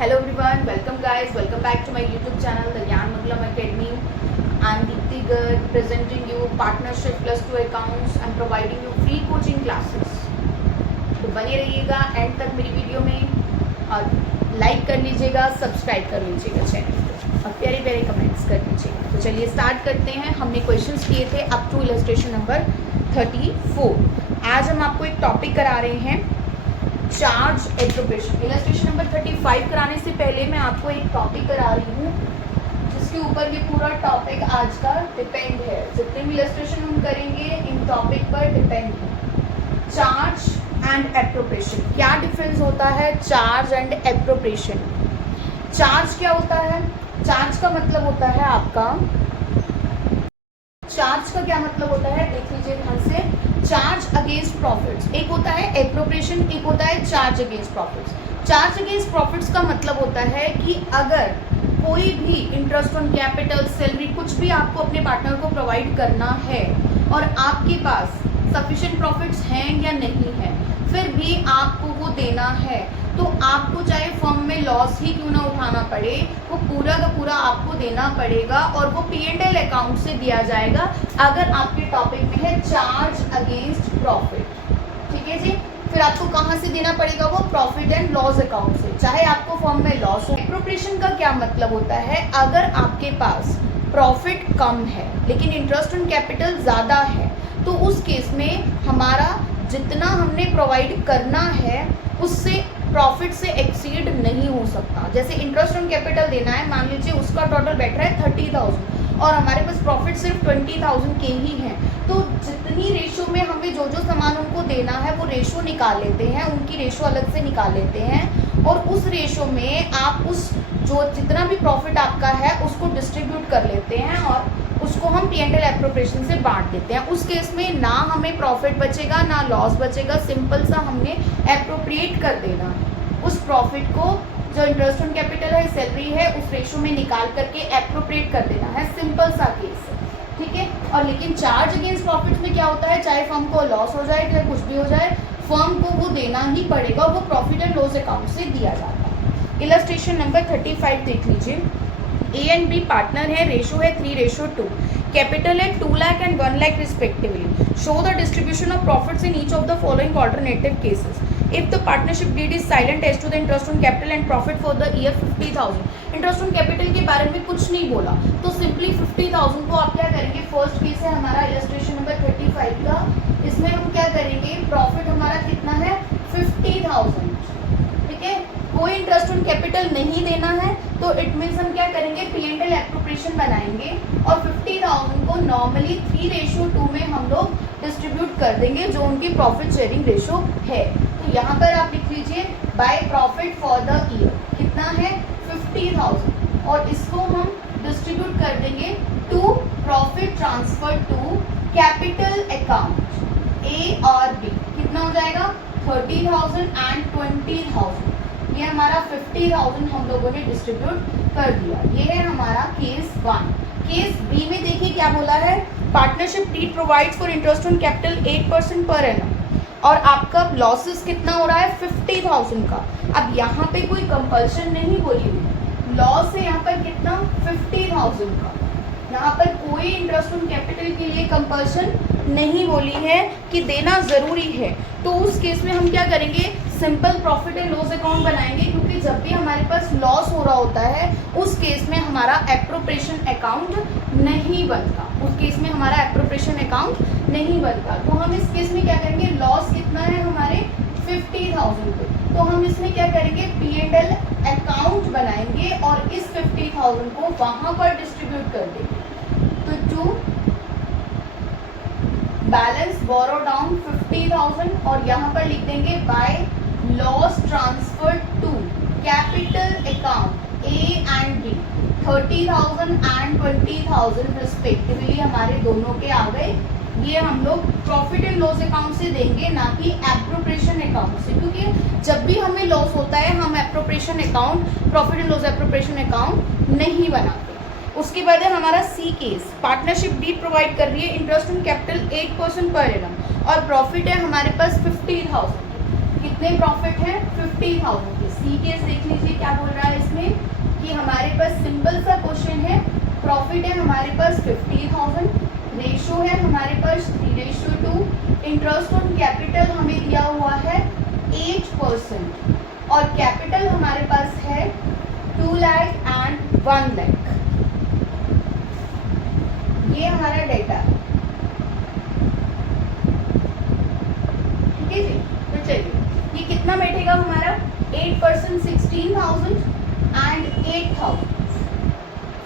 Hello everyone, welcome guys, welcome back to my YouTube channel, The Gyan Mangalam Academy. I am Deepti Garg presenting you Partnership Plus 2 Accounts and providing you free coaching classes. तो बने रहिएगा and तक मेरी video में और like कर लीजिएगा, subscribe कर लीजिएगा चैनल को और प्यारे प्यारे कमेंट्स कर लीजिएगा। तो चलिए स्टार्ट करते हैं। हमने क्वेश्चंस किए थे अप टू इलस्ट्रेशन नंबर 34। आज हम आपको एक टॉपिक करा रहे हैं चार्ज एप्रोप्रिएशन। इलस्ट्रेशन नंबर 35 कराने से पहले मैं आपको एक टॉपिक करा रही हूँ जिसके ऊपर ये पूरा टॉपिक आज का डिपेंड है। जितने भी इलस्ट्रेशन हम करेंगे इन टॉपिक पर डिपेंड है। चार्ज एंड एप्रोप्रिएशन, क्या डिफरेंस होता है चार्ज एंड एप्रोप्रिएशन? चार्ज क्या होता है? चार्ज का मतलब होता है आपका, चार्ज का क्या मतलब होता है देख लीजिए ध्यान से। चार्ज अगेंस्ट प्रॉफिट्स एक होता है एप्रोप्रिएशन, एक होता है charge against profits. Charge against profits का मतलब होता है कि अगर कोई भी इंटरेस्ट ऑन कैपिटल, सैलरी, कुछ भी आपको अपने पार्टनर को प्रोवाइड करना है और आपके पास सफिशिएंट प्रॉफिट्स हैं या नहीं है, फिर भी आपको वो देना है, तो आपको चाहे फर्म में लॉस ही क्यों ना उठाना पड़े, वो पूरा का पूरा आपको देना पड़ेगा और वो P&L अकाउंट से दिया जाएगा अगर आपके टॉपिक में है चार्ज अगेंस्ट प्रॉफिट। ठीक है जी। फिर आपको कहाँ से देना पड़ेगा? वो प्रॉफिट एंड लॉस अकाउंट से, चाहे आपको फर्म में लॉस हो। एप्रोप्रिएशन का क्या मतलब होता है? अगर आपके पास प्रॉफिट कम है लेकिन इंटरेस्ट ऑन कैपिटल ज़्यादा है, तो उस केस में हमारा जितना हमने प्रोवाइड करना है उससे प्रॉफिट से एक्सीड नहीं हो सकता। जैसे इंटरेस्ट ऑन कैपिटल देना है, मान लीजिए उसका टोटल बैठ रहा है 30,000 और हमारे पास प्रॉफिट सिर्फ 20,000 के ही है, तो जितनी रेशो में हमें जो जो सामान उनको देना है वो रेशो निकाल लेते हैं, उनकी रेशो अलग से निकाल लेते हैं और उस रेशो में आप उस जो जितना भी प्रॉफिट आपका है उसको डिस्ट्रीब्यूट कर लेते हैं और उसको हम P&L एप्रोप्रिएशन से बांट देते हैं। उस केस में ना हमें प्रॉफिट बचेगा ना लॉस बचेगा, सिंपल सा हमने एप्रोप्रिएट कर देना है उस प्रॉफिट को, जो इंटरेस्ट ऑन कैपिटल है, सैलरी है, उस रेशो में निकाल करके एप्रोप्रिएट कर देना है। सिंपल सा केस है, ठीक है। और लेकिन चार्ज अगेंस्ट प्रॉफिट में क्या होता है, चाहे फर्म को लॉस हो जाए चाहे कुछ भी हो जाए, फर्म को वो देना ही पड़ेगा, वो प्रॉफिट एंड लॉस अकाउंट से दिया जाता है। इलस्ट्रेशन नंबर 35 देख लीजिए। ए एंड बी पार्टनर है, रेशो है 3:2, कैपिटल है 2 lakh and 1 lakh respectively. Show the distribution of profits in each of the following alternative cases. If the partnership deed is silent as to the interest on capital and profit for the year 50,000। Interest on capital के बारे में कुछ नहीं बोला, तो simply 50,000 को आप क्या करेंगे, फर्स्ट केस है हमारा इलस्ट्रेशन नंबर 35 का, इसमें हम क्या करेंगे, प्रॉफिट हमारा कितना है 50,000, ठीक है। कोई इंटरेस्ट ऑन कैपिटल नहीं देना है तो इट मीन्स हम क्या करेंगे, P&L एप्रोप्रिएशन बनाएंगे और 50,000 को नॉर्मली 3:2 में हम लोग डिस्ट्रीब्यूट कर देंगे जो उनकी प्रॉफिट शेयरिंग रेशो है। तो यहाँ पर आप लिख लीजिए by profit for the year कितना है 50,000 और इसको हम डिस्ट्रीब्यूट कर देंगे to profit transfer to capital account A और बी। कितना हो जाएगा 30,000 एंड 20,000। ये हमारा 50,000 हम लोगों ने डिस्ट्रीब्यूट कर दिया। ये है हमारा केस 1। केस बी में देखिए क्या बोला है, partnership deed provides for interest on capital 8% per annum और आपका लॉसेस कितना हो रहा है 50,000 का। अब यहाँ पे कोई कंपल्शन नहीं बोली हुई, लॉस है यहाँ पर कितना 50,000 का, यहाँ पर कोई इंटरेस्ट ऑन कैपिटल के लिए कंपल्शन नहीं बोली है कि देना ज़रूरी है। तो उस केस में हम क्या करेंगे, simple profit and loss account बनाएंगे, क्योंकि जब भी हमारे पास लॉस हो रहा होता है उस केस में हमारा एप्रोप्रिएशन अकाउंट नहीं बनता, उस केस में हमारा एप्रोप्रिएशन अकाउंट नहीं बनता। तो हम इस केस में क्या करेंगे, लॉस कितना है हमारे 50,000 पे, तो हम इसमें क्या करेंगे P&L अकाउंट बनाएंगे और इस 50,000 को वहाँ पर डिस्ट्रीब्यूट कर देंगे। तो टू बैलेंस बोरो डाउन 50,000 और यहाँ पर लिख देंगे by loss transfer to capital account A and B 30,000 and 20,000 respectively हमारे दोनों के आ गए। ये हम लोग प्रॉफिट एंड लॉस अकाउंट से देंगे, ना कि एप्रोप्रिएशन अकाउंट से, क्योंकि जब भी हमें लॉस होता है हम appropriation account, profit and loss appropriation account नहीं बनाते। उसके बाद है हमारा सी केस, पार्टनरशिप डीड प्रोवाइड कर रही है interest on capital 8% per annum और प्रॉफिट है हमारे पास 50,000। कितने प्रॉफिट है 50,000 के। सी केस देख लीजिए क्या बोल रहा है कि हमारे पास सिंपल सा क्वेश्चन है, प्रॉफिट है हमारे पास 50,000, रेशो है हमारे पास 3:2, इंटरेस्ट ऑन कैपिटल हमें दिया हुआ है 8% और कैपिटल हमारे पास है 2 लाख एंड 1 लाख। ये हमारा डेटा है, ठीक है जी। तो चलिए ये कितना बैठेगा हमारा 8% 16,000 एंड 8,000,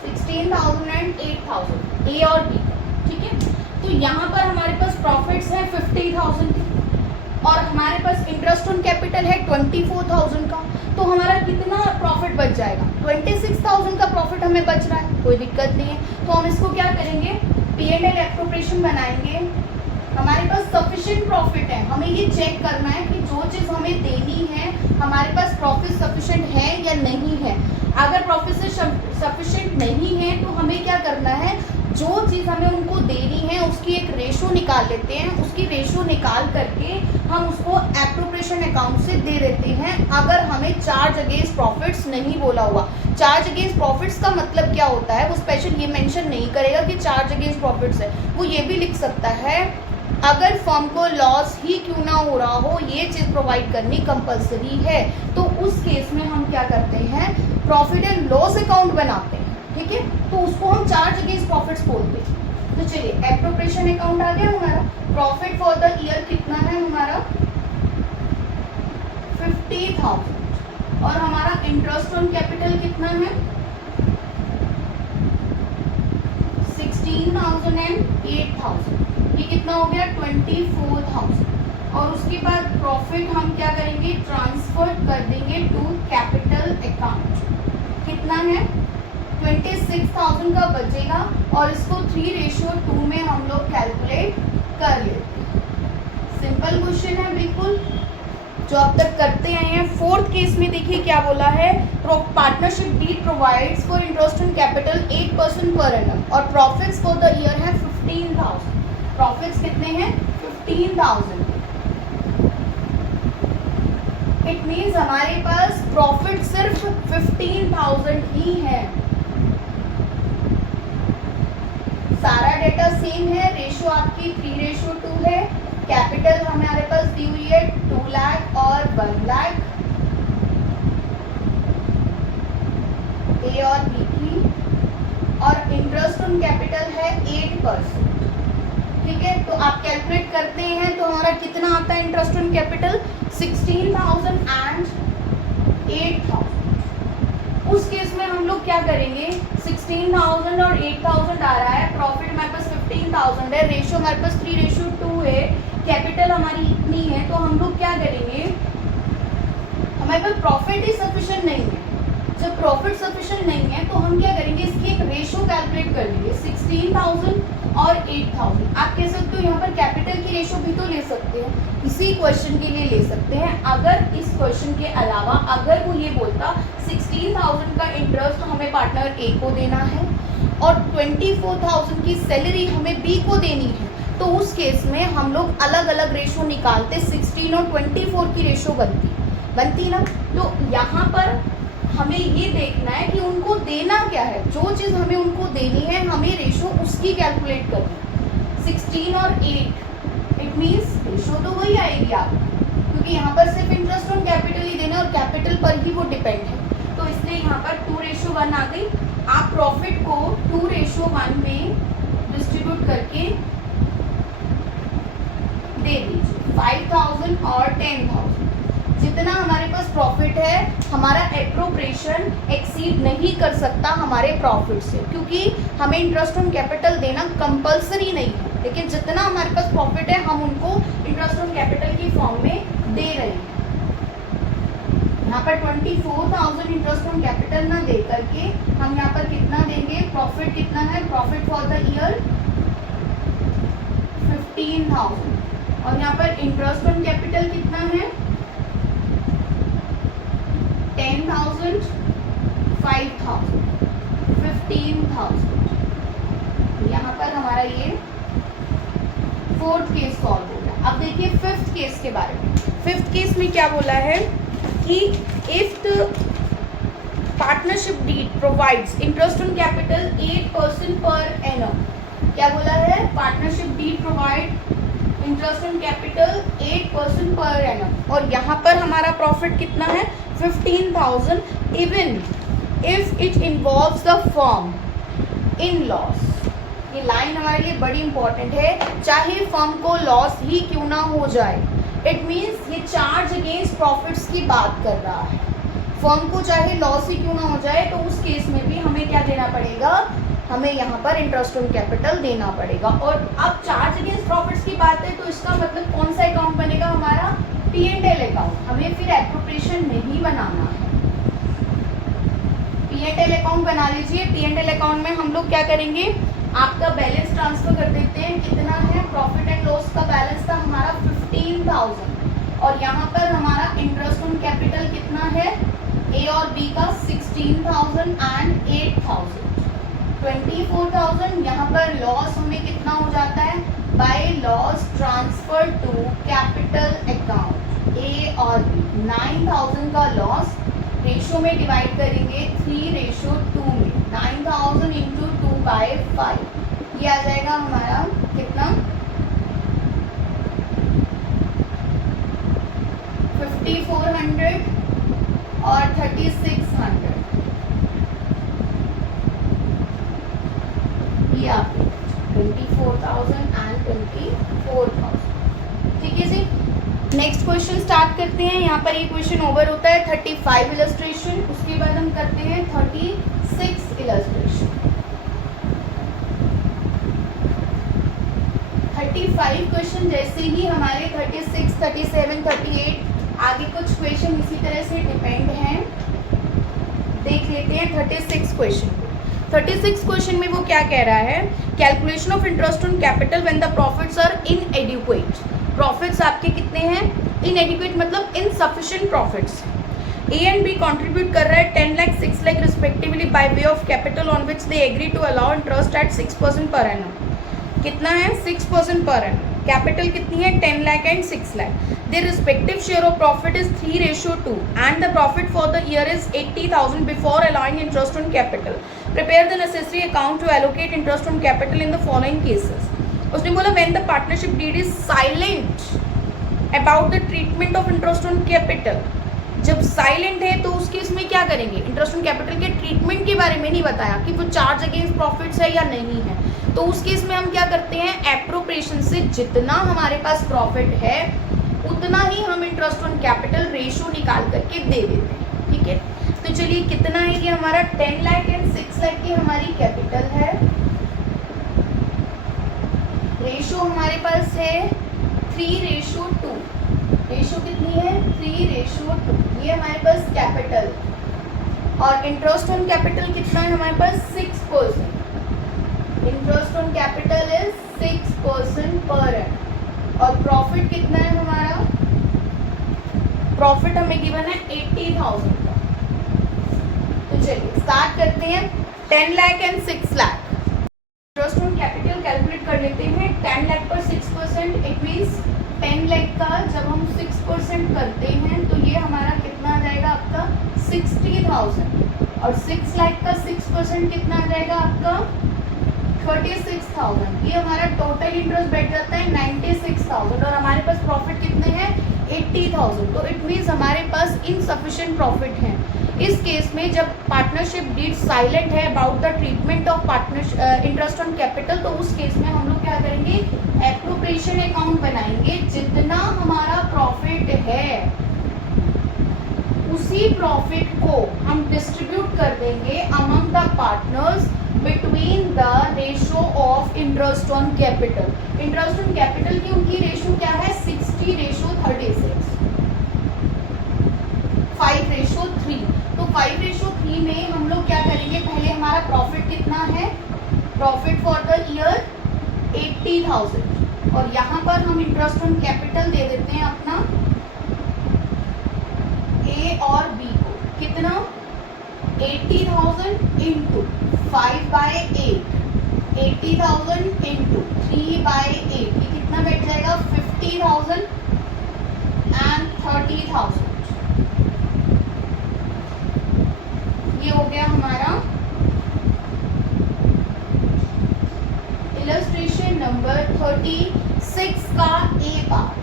16,000 एंड 8,000 ए और बी, ठीक है। तो यहाँ पर हमारे पास प्रॉफिट्स है 50,000 और हमारे पास इंटरेस्ट ऑन कैपिटल है 24,000 का, तो हमारा कितना प्रॉफिट बच जाएगा? 26,000 का प्रॉफिट हमें बच रहा है, कोई दिक्कत नहीं है। तो हम इसको क्या करेंगे, P&L एप्रोप्रिएशन बनाएंगे। हमारे पास सफिशिएंट प्रॉफिट है, हमें ये चेक करना है कि जो चीज़ हमें देनी है हमारे पास प्रॉफिट सफिशिएंट है या नहीं है। अगर प्रॉफिट से सफिशिएंट नहीं है तो हमें क्या करना है, जो चीज़ हमें उनको देनी है उसकी एक रेशो निकाल लेते हैं, उसकी रेशो निकाल करके हम उसको एप्रोप्रिएशन अकाउंट से दे देते हैं। अगर हमें चार्ज अगेंस्ट प्रॉफिट्स नहीं बोला हुआ, चार्ज अगेंस्ट प्रॉफिट्स का मतलब क्या होता है वो स्पेशल ये मेंशन नहीं करेगा कि चार्ज अगेंस्ट प्रॉफिट्स है, वो ये भी लिख सकता है अगर फर्म को लॉस ही क्यों ना हो रहा हो ये चीज़ प्रोवाइड करनी कंपलसरी है, तो उस केस में हम क्या करते हैं, प्रॉफिट एंड लॉस अकाउंट बनाते हैं, ठीक है। तो उसको हम चार्ज अगेंस्ट प्रॉफिट्स बोलते हैं। तो चलिए एप्रोप्रिएशन अकाउंट आ गया हमारा। प्रॉफिट फॉर द ईयर कितना है हमारा 50,000 और हमारा इंटरेस्ट ऑन कैपिटल कितना है 16,000 एंड 8,000, ये कितना हो गया 24,000। और उसके बाद प्रॉफिट हम क्या करेंगे, ट्रांसफर कर देंगे टू कैपिटल अकाउंट, कितना है 26,000 का बचेगा और इसको 3:2 में हम लोग कैलकुलेट कर लेते हैं। सिंपल क्वेश्चन है बिल्कुल, जो अब तक करते आए हैं। फोर्थ केस में देखिए क्या बोला है, partnership deed provides for interest on capital 8% per annum और प्रॉफिट्स फॉर द ईयर है 15,000। प्रॉफिट्स कितने हैं 15,000। इट मीन्स हमारे पास प्रॉफिट सिर्फ 15,000 ही है। सारा डेटा सेम है, रेशो आपकी 3:2 है, कैपिटल हमारे पास दी हुई है 2 लाख और 1 लाख, ए और बी की, और इंटरेस्ट ऑन कैपिटल है 8%, ठीक है। तो आप कैलकुलेट करते हैं तो हमारा कितना आता है इंटरेस्ट ऑन कैपिटल 16,000 एंड 8,000। उस केस में हम लोग क्या करेंगे, 16,000 और 8,000 आ रहा है, प्रॉफिट हमारे पास 15,000 है, रेशो हमारे पास 3:2 है, कैपिटल हमारी इतनी है, तो हम लोग क्या करेंगे, हमारे पास प्रॉफिट ही सफिशिएंट नहीं है। जब प्रॉफिट सफिशिएंट नहीं है तो हम क्या करेंगे, इसकी एक रेशो कैलकुलेट कर लेंगे 16,000 और 8,000। आप कह सकते हो यहाँ पर कैपिटल की रेशो भी तो ले सकते हो, इसी क्वेश्चन के लिए ले सकते हैं। अगर इस क्वेश्चन के अलावा अगर वो ये बोलता 16,000 का इंटरेस्ट हमें पार्टनर ए को देना है और 24,000 की सैलरी हमें बी को देनी है, तो उस केस में हम लोग अलग अलग रेशो निकालते, 16 और 24 की रेशो बनती ना। तो यहाँ पर हमें ये देखना है कि उनको देना क्या है, जो चीज़ हमें उनको देनी है हमें रेशो उसकी कैलकुलेट करनी है। 16 और 8 इट मीन्स रेशो तो वही आएगी आपकी, क्योंकि यहाँ पर सिर्फ इंटरेस्ट ऑन कैपिटल ही देना और कैपिटल पर ही वो डिपेंड है, तो इसलिए यहाँ पर 2:1 आ गई। आप प्रॉफिट को 2:1 में डिस्ट्रीब्यूट करके दे दीजिए 5,000 और 10,000। जितना हमारे पास प्रॉफिट है हमारा एप्रोप्रिएशन एक्सीड नहीं कर सकता हमारे प्रॉफिट से, क्योंकि हमें इंटरेस्ट ऑन कैपिटल देना कंपलसरी नहीं है, लेकिन जितना हमारे पास प्रॉफिट है हम उनको इंटरेस्ट ऑन कैपिटल की फॉर्म में दे रहे हैं। यहाँ पर 24,000 इंटरेस्ट ऑन कैपिटल ना दे करके हम यहाँ पर कितना देंगे, प्रॉफिट कितना है, प्रॉफिट फॉर द ईयर 15,000 और यहाँ पर इंटरेस्ट ऑन कैपिटल कितना है 10,000, 5,000, 15,000। यहाँ पर हमारा ये फोर्थ केस सॉल्व हो गया। अब देखिए फिफ्थ केस के बारे में। फिफ्थ केस में क्या बोला है कि if partnership deed provides interest on capital 8% per annum. क्या बोला है? Partnership deed provide interest on capital 8% per annum, और यहाँ पर हमारा प्रॉफिट कितना है? 15,000 even if it involves the firm in loss. ये लाइन हमारे लिए बड़ी इंपॉर्टेंट है, चाहे फर्म को लॉस ही क्यों ना हो जाए। इट मीन्स ये चार्ज अगेंस्ट प्रॉफिट्स की बात कर रहा है। फर्म को चाहे लॉस ही क्यों ना हो जाए तो उस केस में भी हमें क्या देना पड़ेगा? हमें यहाँ पर इंटरेस्ट ऑन कैपिटल देना पड़ेगा। और अब चार्ज अगेंस्ट प्रॉफिट्स की बात है तो इसका मतलब कौन सा अकाउंट बनेगा? हमारा P&L अकाउंट। हमें फिर एप्रोप्रिएशन नहीं बनाना है। P&L अकाउंट बना लीजिए। P&L अकाउंट में हम लोग क्या करेंगे? आपका बैलेंस ट्रांसफर कर देते हैं। कितना है? प्रॉफिट एंड लॉस का बैलेंस था हमारा 15,000, और यहाँ पर हमारा इंटरेस्ट ऑन कैपिटल कितना है? A और B का 16,000 एंड 8,000, 24,000। यहाँ पर लॉस हमें कितना हो जाता है? By loss transfer to capital account A और B, 9,000 का लॉस रेशो में डिवाइड करेंगे 3:2 में। 9,000 इंटू 2/5, ये आ जाएगा हमारा कितना? 5,400 और 3,600। ये आप 24,000 एंड 24,000। ठीक है जी। नेक्स्ट क्वेश्चन स्टार्ट करते हैं। यहाँ पर ये क्वेश्चन ओवर होता है 35 इलस्ट्रेशन, उसके बाद हम करते हैं 36 इलस्ट्रेशन। 35 क्वेश्चन जैसे ही हमारे 36, 37, 38 आगे कुछ क्वेश्चन इसी तरह से डिपेंड हैं। देख लेते हैं 36 क्वेश्चन। 36 क्वेश्चन में वो क्या कह रहा है? Calculation of interest on capital when the profits are inadequate. Profits आपके कितने हैं? इनएडिक्वेट मतलब insufficient profits. A and B contribute कर रहा है 10 lakh 6 lakh respectively by way of capital on which they agree to allow interest at 6% per annum. कितना है? 6% per annum. Capital कितनी है? 10 lakh and 6 lakh. Their respective share of profit is 3:2 and the profit for the year is 80,000 before allowing interest on capital. Prepare the necessary account to allocate interest on capital in the following cases. उसने बोला when the partnership deed is silent about the treatment of interest on capital. जब silent है तो उस case में क्या करेंगे? Interest on capital के ट्रीटमेंट के बारे में नहीं बताया कि वो चार्ज अगेंस्ट प्रॉफिट्स है या नहीं है, तो उस केस में हम क्या करते हैं? एप्रोप्रिएशन से जितना हमारे पास प्रॉफिट है उतना ही हम इंटरेस्ट ऑन कैपिटल रेशो निकाल करके दे देते हैं। ठीक है, तो चलिए कितना है ये हमारा? 10 लाख एंड 6 लाख की हमारी कैपिटल है। रेशो हमारे पास है 3:2। रेशो कितनी है? 3:2। ये हमारे पास कैपिटल, और इंटरेस्ट ऑन कैपिटल कितना है हमारे पास? 6%। Interest on capital is 6% per annum. और प्रॉफिट कितना है हमारा? प्रॉफिट हमें गिवन है 80,000 का। तो चलिए स्टार्ट करते हैं। 10 lakh and 6 lakh. Interest on capital calculate कर लेते हैं। 10 लाख पर 6%, इट मीन्स 10 लाख का जब हम 6% करते हैं तो ये हमारा कितना आ जाएगा आपका? 60,000। और 6 लाख का 6% कितना आ जाएगा आपका? 36,000। ये हमारा टोटल इंटरेस्ट बैठ जाता है 96,000, और हमारे पास प्रॉफिट कितने हैं? 80,000। तो इट मीन्स हमारे पास इनसफिशिएंट प्रॉफिट है। इस केस में जब पार्टनरशिप डीड साइलेंट है about the treatment of partner interest on capital, तो उस केस में हम लोग क्या करेंगे? एप्रोप्रिएशन अकाउंट बनाएंगे। जितना हमारा प्रॉफिट है उसी प्रॉफिट को हम डिस्ट्रीब्यूट कर देंगे among the partners between the ratio of interest on capital. Interest on capital की उनकी रेशो क्या है? 60:36, 5:3। तो 5:3 में हम लोग क्या करेंगे? पहले हमारा प्रॉफिट कितना है? प्रॉफिट फॉर द ईयर 80,000, और यहाँ पर हम इंटरेस्ट ऑन कैपिटल दे देते हैं अपना ए और बी को। कितना? 80,000 इंटू 5/8, 80,000 इंटू 3/8, ये कितना बैठ जाएगा? 50,000 एंड 30,000। ये हो गया हमारा इलस्ट्रेशन नंबर 36 का ए पार्ट।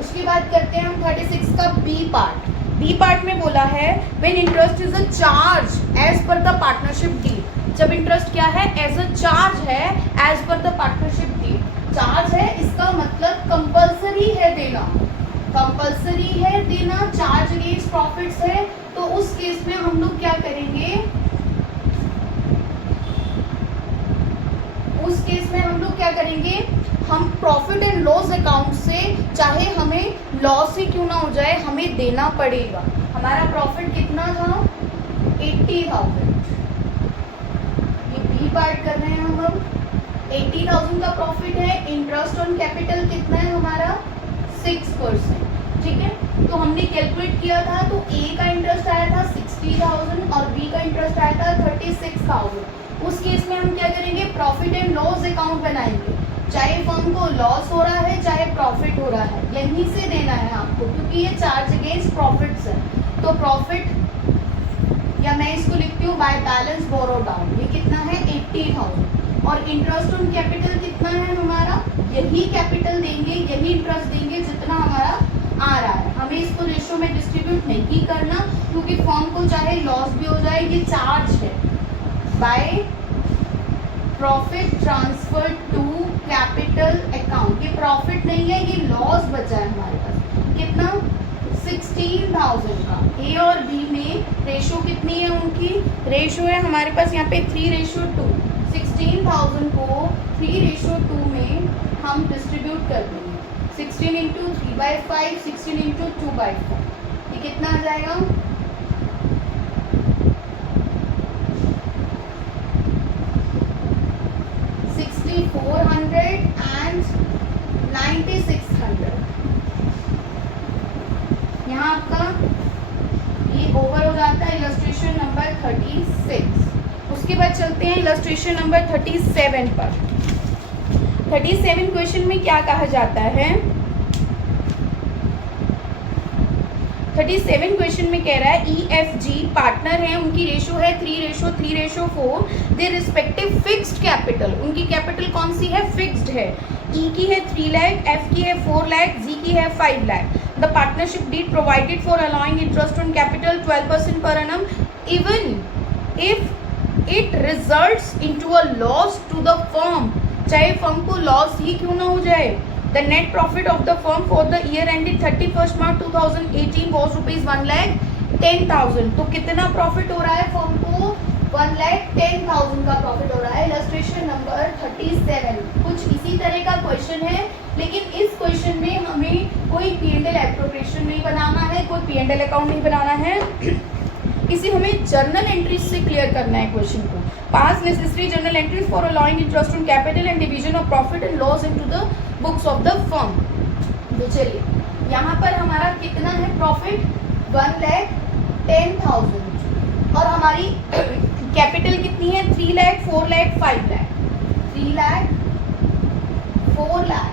उसके बाद करते हैं हम 36 का बी पार्ट। बी पार्ट में बोला है when interest is a charge as per the partnership deed. जब इंटरेस्ट क्या है, एज अ चार्ज है as per the partnership deed. Charge है इसका मतलब कंपल्सरी है देना, कंपल्सरी है देना, चार्ज अगेंस्ट प्रॉफिट्स है। तो उस केस में हम लोग क्या करेंगे, उस केस में हम लोग क्या करेंगे, हम प्रॉफिट एंड लॉस अकाउंट से चाहे हमें लॉस ही क्यों ना हो जाए हमें देना पड़ेगा। हमारा प्रॉफिट कितना था 80,000, ये बी पार्ट कर रहे हैं हम अब। 80,000 का प्रॉफिट है, इंटरेस्ट ऑन कैपिटल कितना है हमारा 6%, ठीक है। तो हमने कैलकुलेट किया था तो ए का इंटरेस्ट आया था 60,000 और बी का इंटरेस्ट आया था 36,000। उस केस में हम क्या करेंगे, प्रॉफिट एंड लॉस अकाउंट बनाएंगे, चाहे फर्म को लॉस हो रहा है चाहे प्रॉफिट हो रहा है, यहीं से देना है आपको क्योंकि ये चार्ज अगेंस्ट प्रॉफिट्स है। तो प्रॉफिट, या मैं इसको लिखती हूँ बाय बैलेंस बोरो डाउन, ये कितना है 80,000। और इंटरेस्ट ऑन कैपिटल कितना है हमारा, यही कैपिटल देंगे, यही इंटरेस्ट देंगे जितना हमारा आ रहा है। हमें इसको रेशो में डिस्ट्रीब्यूट नहीं करना क्योंकि फर्म को चाहे लॉस भी हो जाए, ये चार्ज है। By profit transfer to capital account, ये प्रॉफिट नहीं है, ये लॉस बचा है हमारे पास कितना 16,000 का। ए और बी में रेशो कितनी है, उनकी रेशो है हमारे पास यहाँ पे 3:2। 16,000 को 3:2 में हम डिस्ट्रीब्यूट कर देंगे। 16 इंटू 3/5, 16 इंटू 2/5, ये कितना आ जाएगा 6400 and 9600। यहाँ आपका ये ओवर हो जाता है इलस्ट्रेशन नंबर 36। उसके बाद चलते हैं इलस्ट्रेशन नंबर 37 पर। 37 क्वेश्चन में क्या कहा जाता है, 37 क्वेश्चन में कह रहा है EFG पार्टनर है, उनकी रेशो है 3:3:4। दे रिस्पेक्टिव फिक्स्ड कैपिटल, उनकी कैपिटल कौन सी है, फिक्स्ड है। E की है 3 लाख, F की है 4 लाख, G की है 5 lakh. The partnership deed provided for allowing interest on capital 12% per annum even if it results into a loss to the firm, चाहे फर्म को लॉस ही क्यों ना हो जाए। The net profit of the firm for the year ended 31st March 2018 was ₹1,10,000। तो कितना profit हो रहा है फर्म को, 1,10,000 का प्रॉफिट हो रहा है। इलस्ट्रेशन नंबर 37 कुछ इसी तरह का क्वेश्चन है, लेकिन इस क्वेश्चन में हमें कोई P&L एप्रोप्रिएशन नहीं बनाना है, कोई P&L अकाउंट नहीं बनाना है, इसे हमें जर्नल एंट्रीज से क्लियर करना है क्वेश्चन को। पास necessary journal entries for allowing interest on capital and division of profit and loss into the books of the firm. तो चलिए यहाँ पर हमारा कितना है प्रॉफिट 1,10,000 और हमारी कैपिटल कितनी है 3 लाख, 4 लाख, 5 लाख। 3 लाख, 4 लाख,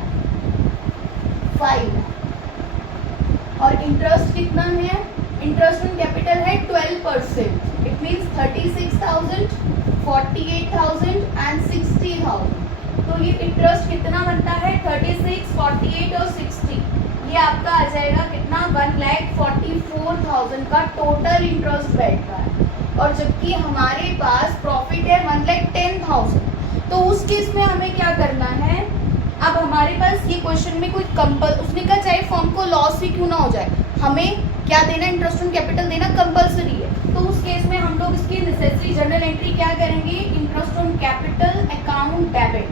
5 लाख। और इंटरेस्ट कितना है, इंटरेस्ट ऑन कैपिटल है 12%, इट मीन्स 36,000, 48,000 एंड 60,000। तो ये इंटरेस्ट कितना बनता है 36, 48 और 60, ये आपका आ जाएगा कितना 1,44,000 का टोटल इंटरेस्ट बैठता है। और जबकि हमारे पास प्रॉफिट है 1,10,000, तो उस केस में हमें क्या करना है, अब हमारे पास ये क्वेश्चन में कोई उसने कहा चाहे फर्म को लॉस ही क्यों ना हो जाए, हमें क्या देना, इंटरेस्ट ऑन कैपिटल देना कंपलसरी है। तो उस केस में हम लोग इसकी नेसेसरी जर्नल एंट्री क्या करेंगे, interest on capital account debit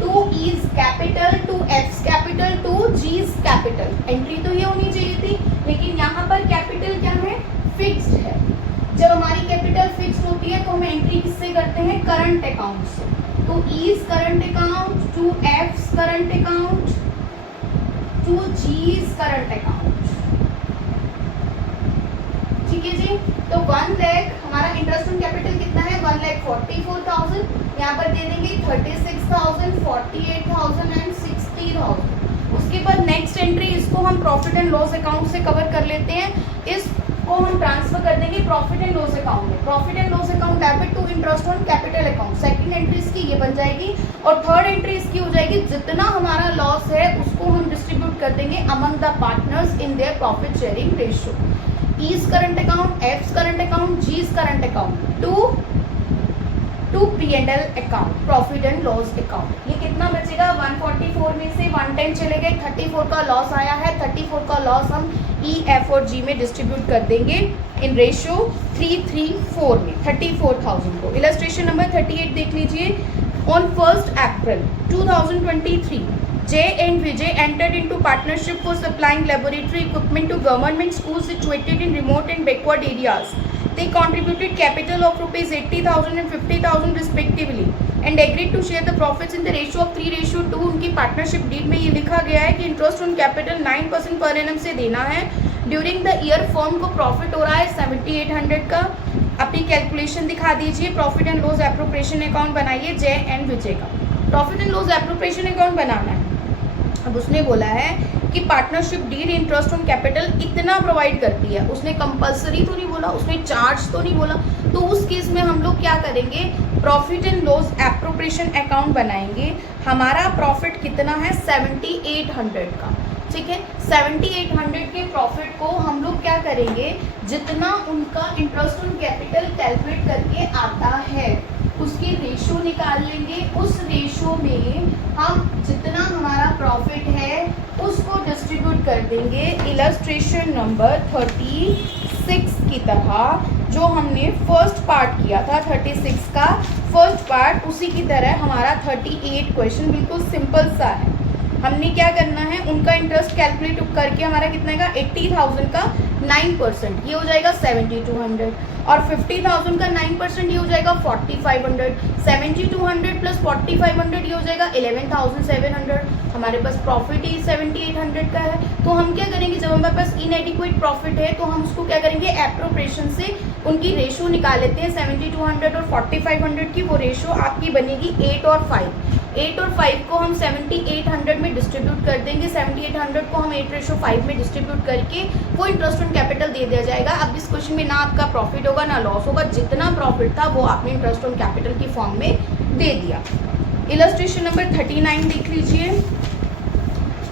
to E's capital, to F's capital, to G's capital. Entry तो ये होनी चाहिए थी, लेकिन यहाँ पर कैपिटल क्या है, फिक्स्ड है। जब हमारी कैपिटल फिक्स्ड होती है तो हम एंट्री किससे करते हैं, करंट अकाउंट से। तो E's current account, to F's current account, to G's current account, ठीक है जी। तो 1 लाख हमारा इंटरेस्ट ऑन कैपिटल कितना है 1,44,000, यहाँ पर दे देंगे 36,000, 48,000 एंड 60,000। उसके बाद नेक्स्ट एंट्री, इसको हम प्रॉफिट एंड लॉस अकाउंट से कवर कर लेते हैं। इस उनको हम ट्रांसफर कर देंगे प्रॉफिट एंड लॉस अकाउंट में। Profit and loss account debit to interest on capital account, second entry इसकी ये बन जाएगी। और थर्ड एंट्री इसकी हो जाएगी जितना हमारा लॉस है उसको हम डिस्ट्रीब्यूट कर देंगे among the partners in their profit sharing ratio. E's current account, F's current account, G's current account to P&L account, profit and loss account. ये कितना बचेगा, 144 में से 110 चले गए, 34 का लॉस आया है। 34 का लॉस हम E, F और G में डिस्ट्रीब्यूट कर देंगे इन रेशियो 334 में 34,000 को। इलस्ट्रेशन नंबर 38 देख लीजिए। On 1st April 2023 J and Vijay entered into partnership for supplying laboratory equipment to government schools situated in remote and backward areas. They contributed capital of rupees 80,000 and 50,000 respectively and agreed to share the profits in the ratio of 3:2। उनकी partnership deed में ये लिखा गया है कि interest on capital 9% per annum से देना है। ड्यूरिंग द ईयर फर्म को प्रॉफिट हो रहा है 7800 का। अपनी कैलकुलेशन दिखा दीजिए। Profit and loss appropriation account बनाइए जे एंड विजय का। Profit and loss appropriation account बनाना है। अब उसने बोला है कि partnership deed interest on capital इतना प्रोवाइड करती है। उसने कंपलसरी तो नहीं बोला, उसने चार्ज तो नहीं बोला। तो उस केस में हम लोग क्या करेंगे, profit and loss appropriation account बनाएंगे। हमारा प्रॉफिट कितना है 7800 का, ठीक है। 7800 के प्रॉफिट को हम लोग क्या करेंगे, जितना उनका इंटरेस्ट ऑन कैपिटल कैलकुलेट करके आता है उसकी रेशो निकाल लेंगे। उस रेशो में हम जितना हमारा प्रॉफिट है उसको डिस्ट्रीब्यूट कर देंगे इलस्ट्रेशन नंबर 36 की तरह। जो हमने फर्स्ट पार्ट किया था 36 का फर्स्ट पार्ट, उसी की तरह हमारा 38 क्वेश्चन बिल्कुल सिंपल सा है। हमने क्या करना है, उनका इंटरेस्ट कैलकुलेट करके हमारा कितना का 80,000 का 9%, ये हो जाएगा 7200। और 50,000 का 9% ये हो जाएगा 4500। 7200 प्लस 4500 ये हो जाएगा 11,700। हमारे पास प्रॉफिट ही 7800 का है। तो हम क्या करेंगे, जब हमारे पास इनएडिक्वेट प्रॉफिट है तो हम उसको क्या करेंगे, एप्रोप्रिएशन से उनकी रेशो निकाल लेते हैं। 7200 और 4500 की वो रेशो आपकी बनेगी 8 और 5। 8 और 5 को हम 7800 में डिस्ट्रीब्यूट कर देंगे। 7800 को हम 8:5 में डिस्ट्रीब्यूट करके वो इंटरेस्ट ऑन कैपिटल दे दिया जाएगा। अब इस क्वेश्चन में ना आपका प्रॉफिट होगा ना लॉस होगा, जितना प्रॉफिट था वो आपने इंटरेस्ट ऑन कैपिटल की फॉर्म में दे दिया। इलस्ट्रेशन नंबर 39 देख लीजिए।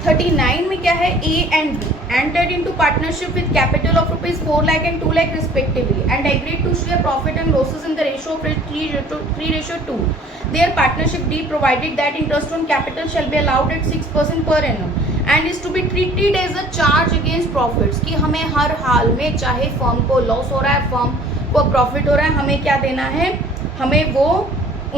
39 में क्या है, A and B entered into partnership with capital of rupees 4 lakh and 2 lakh respectively and agreed to share profit and losses in the ratio of 3:2। Their partnership deed provided that interest on capital shall be allowed at 6% per annum and is to be treated as a charge against profits। कि हमें हर हाल में, चाहे firm को loss हो रहा है, firm को profit हो रहा है, हमें क्या देना है, हमें वो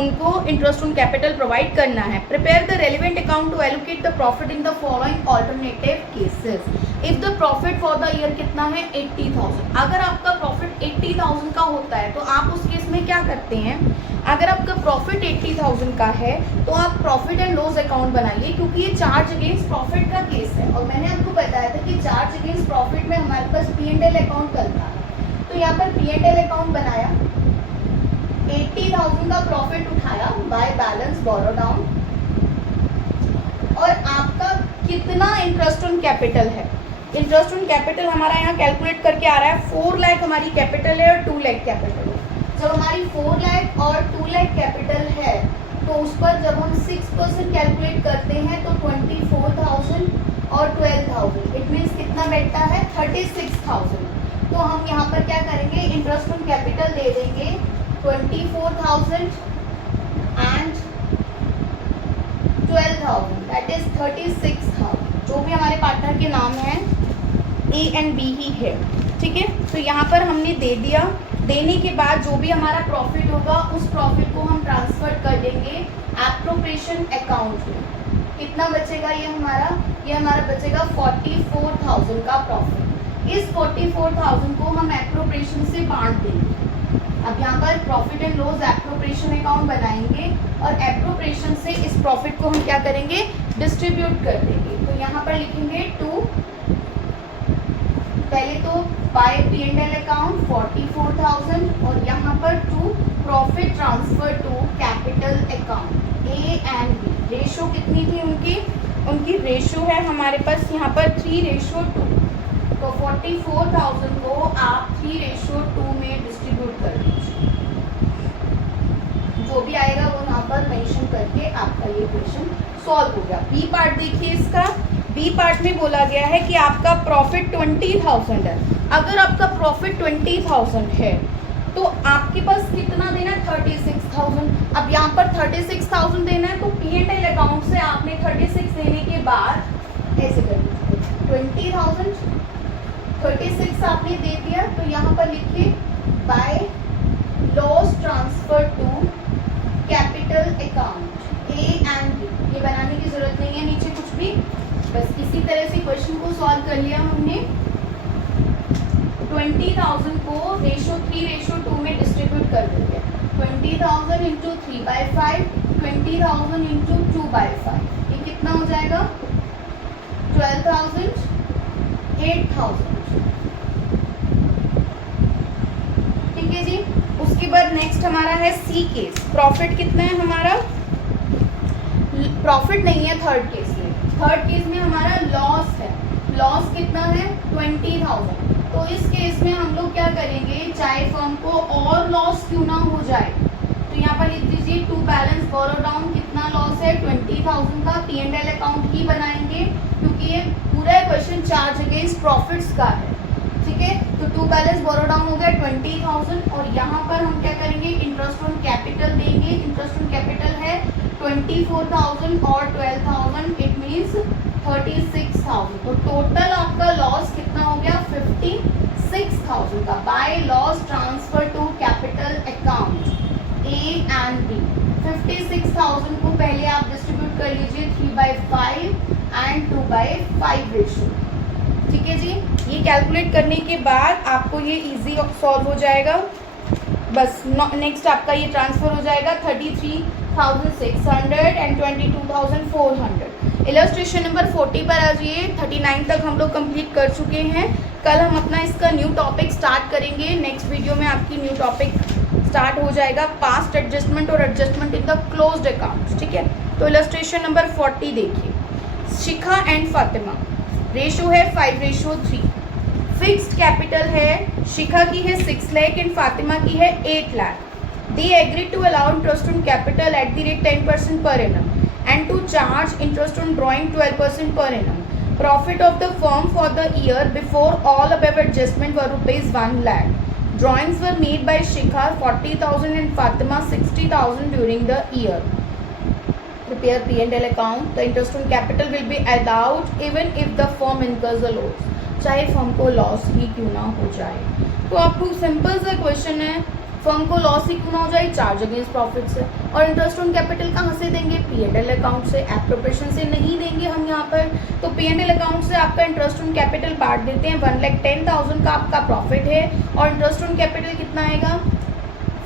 उनको इंटरेस्ट ऑन कैपिटल प्रोवाइड करना है। Prepare the relevant account to allocate the profit in the following alternative cases. If the profit for the year कितना है 80,000। अगर आपका प्रॉफिट 80,000 का होता है तो आप उस केस में क्या करते हैं, अगर आपका प्रॉफिट 80,000 का है तो आप प्रॉफिट एंड लॉस अकाउंट बनाइए, क्योंकि ये चार्ज अगेंस्ट प्रॉफिट का केस है। और मैंने आपको बताया था कि चार्ज अगेंस्ट प्रॉफिट में हमारे पास P&L अकाउंट चलता है। तो यहाँ पर P&L अकाउंट बनाया, 80,000 का प्रॉफिट उठाया बाय बैलेंस बोरो डाउन, और आपका कितना इंटरेस्ट ऑन कैपिटल है। इंटरेस्ट ऑन कैपिटल हमारा यहाँ कैलकुलेट करके आ रहा है 4 लाख हमारी कैपिटल है और 2 लाख कैपिटल है। जब हमारी 4 लाख और 2 लाख कैपिटल है तो उस पर जब हम 6% कैलकुलेट करते हैं तो 24,000 और 12,000, इट मीन्स कितना बैठता है 36,000। तो हम यहाँ पर क्या करेंगे, इंटरेस्ट ऑन कैपिटल दे देंगे 24,000 and 12,000, दैट इज 36,000। जो भी हमारे पार्टनर के नाम है ए एंड बी ही है, ठीक है। तो यहाँ पर हमने दे दिया। देने के बाद जो भी हमारा प्रॉफिट होगा उस प्रॉफिट को हम ट्रांसफर कर देंगे एप्रोप्रिएशन अकाउंट में। कितना बचेगा ये हमारा बचेगा 44,000 का प्रॉफिट। इस 44,000 को हम एप्रोप्रिएशन से बांट देंगे। अब यहाँ पर profit and loss appropriation account बनाएंगे और एप्रोप्रिएशन से इस प्रॉफिट को हम क्या करेंगे, डिस्ट्रीब्यूट कर देंगे। तो यहाँ पर लिखेंगे टू, पहले तो बाय P&L अकाउंट 44,000 और यहाँ पर to profit transfer to capital account A and B. Ratio कितनी थी उनकी रेशो है हमारे पास यहाँ पर 3:2। तो 44,000 को आप 3:2 में डिस्ट्रीब्यूट कर दीजिए। जो भी आएगा वो यहाँ पर मेंशन करके आपका ये क्वेश्चन सॉल्व हो गया। बी पार्ट देखिए इसका। बी पार्ट में बोला गया है कि आपका प्रॉफिट 20,000 है। अगर आपका प्रॉफिट 20,000 है तो आपके पास कितना देना है? 36,000। अब यहाँ पर 36,000 देना है, तो P&L अकाउंट से आपने 36 देने के बाद ऐसे कर दीजिए 20,000, 36 आपने दे दिया, तो यहाँ पर लिखिए by loss transfer to capital account A and B। ये बनाने की जरूरत नहीं है नीचे कुछ भी, बस इसी तरह से क्वेश्चन को सॉल्व कर लिया हमने। 20,000 को 3:2 में डिस्ट्रीब्यूट कर देंगे। 20,000 इंटू 3/5, 20,000 इंटू 2/5, ये कितना हो जाएगा? 12,000, 8,000। ठीक है जी। उसके बाद नेक्स्ट हमारा है सी केस। प्रॉफिट कितना है हमारा? प्रॉफिट नहीं है थर्ड केस में। थर्ड केस में हमारा लॉस है। लॉस कितना है? 20,000। तो इस केस में हम लोग क्या करेंगे, चाहे फर्म को और लॉस क्यों ना हो जाए, तो यहाँ पर लिख दीजिए टू बैलेंस बोरो डाउन कितना लॉस है? 20,000 का। P&L अकाउंट ही बनाएंगे क्योंकि ये पूरा क्वेश्चन चार्ज अगेंस्ट प्रॉफिट्स का है। ठीक है, तो टू बैलेंस बोरो डाउन हो गया 20,000, और यहाँ पर हम क्या करेंगे, इंटरेस्ट ऑन कैपिटल देंगे। इंटरेस्ट ऑन कैपिटल है 24,000 और 12,000, इट मीन्स 36,000। तो टोटल आपका लॉस कितना हो गया? 56,000 का by loss transfer to capital account A and B। 56,000 को पहले आप डिस्ट्रीब्यूट कर लीजिए 3/5 एंड 2/5 रेशियो। ठीक है जी। ये कैलकुलेट करने के बाद आपको ये इजी सॉल्व हो जाएगा। बस नेक्स्ट आपका ये ट्रांसफर हो जाएगा 33,600 एंड 22,400। इलस्ट्रेशन नंबर 40 पर आ जाइए। 39 तक हम लोग कंप्लीट कर चुके हैं। कल हम अपना इसका न्यू टॉपिक स्टार्ट करेंगे। नेक्स्ट वीडियो में आपकी न्यू टॉपिक स्टार्ट हो जाएगा पास्ट एडजस्टमेंट और adjustment in the closed accounts. ठीक है, तो इलस्ट्रेशन नंबर 40 देखिए। शिखा एंड फातिमा, रेशो है 5:3। फिक्स्ड कैपिटल है, शिखा की है 6 लाख एंड फातिमा की है 8 lakh. They agree to allow interest on capital at the rate 10% per annum and to charge interest on drawing 12% per annum. Profit of the firm for the year before all above adjustment were rupees 1 lakh. Drawings were made by Shikha 40,000 and Fatima 60,000 during the year. Prepare P&L account. The interest on capital will be allowed even if the firm incurs a loss. चाहे firm को loss ही क्यों ना हो जाए। तो आपको simple सा क्वेश्चन है, फर्म को लॉस ही क्यों ना हो जाए, चार्ज अगेंस्ट प्रॉफिट से। और इंटरेस्ट ऑन कैपिटल कहाँ से देंगे? P&L अकाउंट से। एप्रोप्रिएशन से नहीं देंगे हम यहाँ पर। तो P&L अकाउंट से आपका इंटरेस्ट ऑन कैपिटल बांट देते हैं। 1,10,000 का आपका प्रॉफिट है और इंटरेस्ट ऑन कैपिटल कितना आएगा?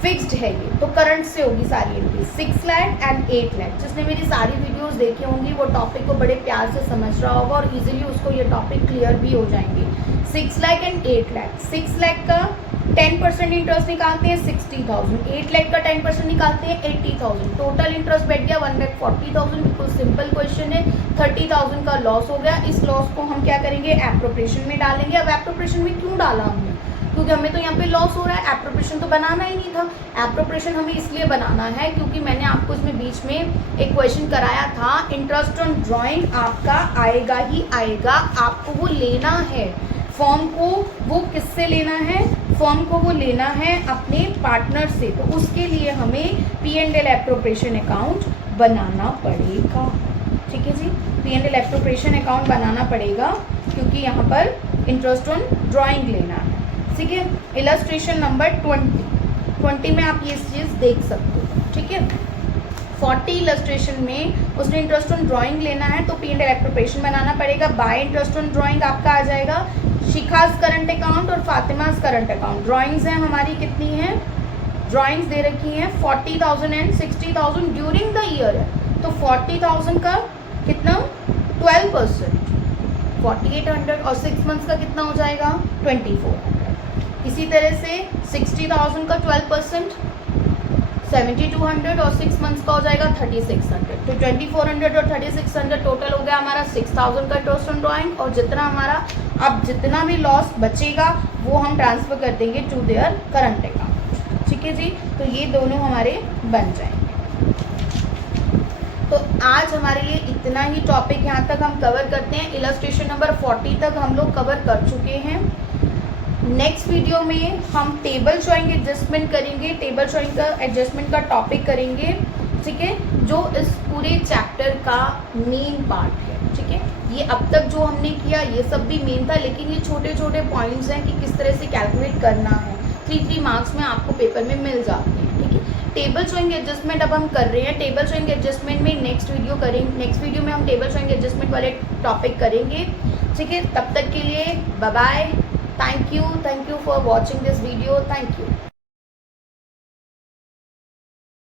फिक्स्ड है ये, तो करंट से होगी सारी एंट्री। 6 लाख एंड 8 लाख। जिसने मेरी सारी वीडियोस देखी होंगी वो टॉपिक को बड़े प्यार से समझ रहा होगा और इजीली उसको ये टॉपिक क्लियर भी हो जाएंगे। 6 लाख एंड 8 लाख। 6 लाख का 10% इंटरेस्ट निकालते हैं 60,000, 8 लाख का 10% निकालते हैं 80,000। टोटल इंटरेस्ट बैठ गया 1,40,000। बिल्कुल सिंपल क्वेश्चन है। 30,000 का लॉस हो गया। इस लॉस को हम क्या करेंगे? एप्रोप्रिएशन में डालेंगे। अब एप्रोप्रिएशन में क्यों डाला हमने? क्योंकि हमें तो यहाँ पे लॉस हो रहा है, एप्रोप्रिएशन तो बनाना ही नहीं था। एप्रोप्रिएशन हमें इसलिए बनाना है क्योंकि मैंने आपको इसमें बीच में एक क्वेश्चन कराया था, इंटरेस्ट ऑन ड्राइंग आपका आएगा ही आएगा, आपको वो लेना है। फर्म को वो किससे लेना है? फर्म को वो लेना है अपने पार्टनर से। तो उसके लिए हमें P&L एप्रोप्रिएशन अकाउंट बनाना पड़ेगा। ठीक है जी, P&L एप्रोप्रिएशन अकाउंट बनाना पड़ेगा क्योंकि यहाँ पर इंटरेस्ट ऑन ड्राइंग लेना है। ठीक है, इलस्ट्रेशन नंबर 20 में आप ये चीज़ देख सकते हो। ठीक है, 40 इलस्ट्रेशन में उसने इंटरेस्ट ऑन ड्राइंग लेना है तो P&L एप्रोप्रिएशन बनाना पड़ेगा। बाय इंटरेस्ट ऑन ड्राइंग आपका आ जाएगा शिखाज करंट अकाउंट और फातिमाज करंट अकाउंट। ड्राइंग्स हैं हमारी कितनी हैं? ड्राइंग्स दे रखी हैं 40,000 एंड 60,000 ड्यूरिंग द ईयर है। तो 40,000 का कितना? 12%, 4,800, और 6 मंथ्स का कितना हो जाएगा? 2,400। इसी तरह से 60,000 का 12%, 7200 और 6 मंथ्स का हो जाएगा 3600। तो 2400 और 3600 टोटल हो गया हमारा 6000 का टोस्ट ऑन ड्राइंग। और जितना हमारा अब जितना भी लॉस बचेगा वो हम ट्रांसफ़र कर देंगे टू देयर करंट अकाउंट। ठीक है जी, तो ये दोनों हमारे बन जाएंगे। तो आज हमारे लिए इतना ही टॉपिक यहाँ तक हम कवर करते हैं। इलस्ट्रेशन नंबर 40 तक हम लोग कवर कर चुके हैं। नेक्स्ट वीडियो में हम टेबल शोइंग एडजस्टमेंट करेंगे, टेबल शोइंग का एडजस्टमेंट का टॉपिक करेंगे। ठीक है, जो इस पूरे चैप्टर का मेन पार्ट है। ठीक है, ये अब तक जो हमने किया ये सब भी मेन था, लेकिन ये छोटे छोटे पॉइंट्स हैं कि किस तरह से कैलकुलेट करना है। 3 मार्क्स में आपको पेपर में मिल जाते हैं। ठीक है, टेबल शोइंग एडजस्टमेंट अब हम कर रहे हैं। टेबल शोइंग एडजस्टमेंट में नेक्स्ट वीडियो में हम टेबल शोइंग एडजस्टमेंट वाले टॉपिक करेंगे। ठीक है, तब तक के लिए bye bye. Thank you for watching this video. Thank you.